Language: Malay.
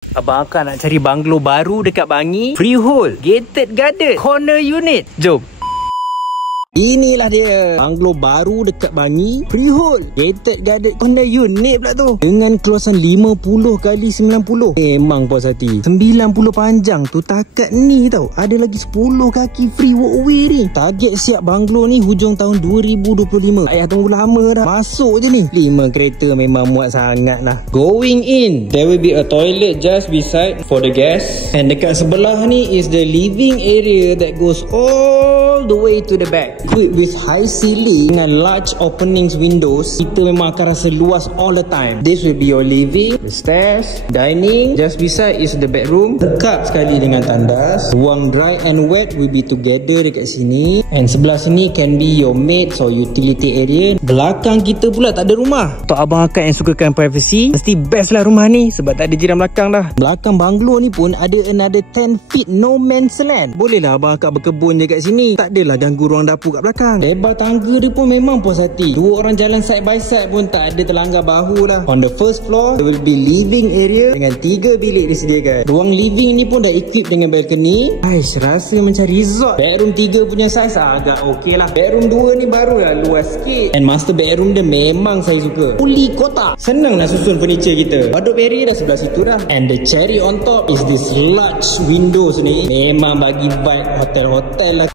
Abang Akak nak cari banglo baru dekat Bangi. Freehold, gated garden, corner unit. Jom. Inilah dia, banglo baru dekat Bangi. Freehold, gated garden, corner unit pula tu. Dengan keluasan 50 kali 90. Memang puas hati. 90 panjang tu takat ni tau. Ada lagi 10 kaki free walkway ni. Target siap banglo ni hujung tahun 2025. Ayah tunggu lama dah. Masuk je ni. 5 kereta memang muat sangat lah. Going in, there will be a toilet just beside for the guests. And dekat sebelah ni is the living area that goes all the way to the back. Equipped with high ceiling dengan large openings windows. Kita memang akan rasa luas all the time. This will be your living, the stairs, dining. Just beside is the bedroom. Dekat sekali dengan tandas. Ruang dry and wet will be together dekat sini. And sebelah sini can be your maids or utility area. Belakang kita pula tak ada rumah. Untuk abang akak yang sukakan privacy, mesti best lah rumah ni sebab tak ada jiran belakang dah. Belakang banglo ni pun ada another 10 feet no man's land. Boleh lah abang akak berkebun je kat sini. Tak adalah ganggu ruang dapur kat belakang. Lebar tangga dia pun memang puas hati. Dua orang jalan side by side pun tak ada terlanggar bahu lah. On the first floor, there will be living area dengan 3 bilik disediakan. Ruang living ni pun dah equip dengan balcony. Aish, rasa macam resort. Bedroom 3 punya saiz agak okey lah. Bedroom 2 ni baru lah luas sikit. And master bedroom dia memang saya suka. Fully kotak. Senang nak susun furniture kita. Waduk beri dah sebelah situ dah. And the cherry on top is this large windows ni. Memang bagi vibe hotel-hotel lah.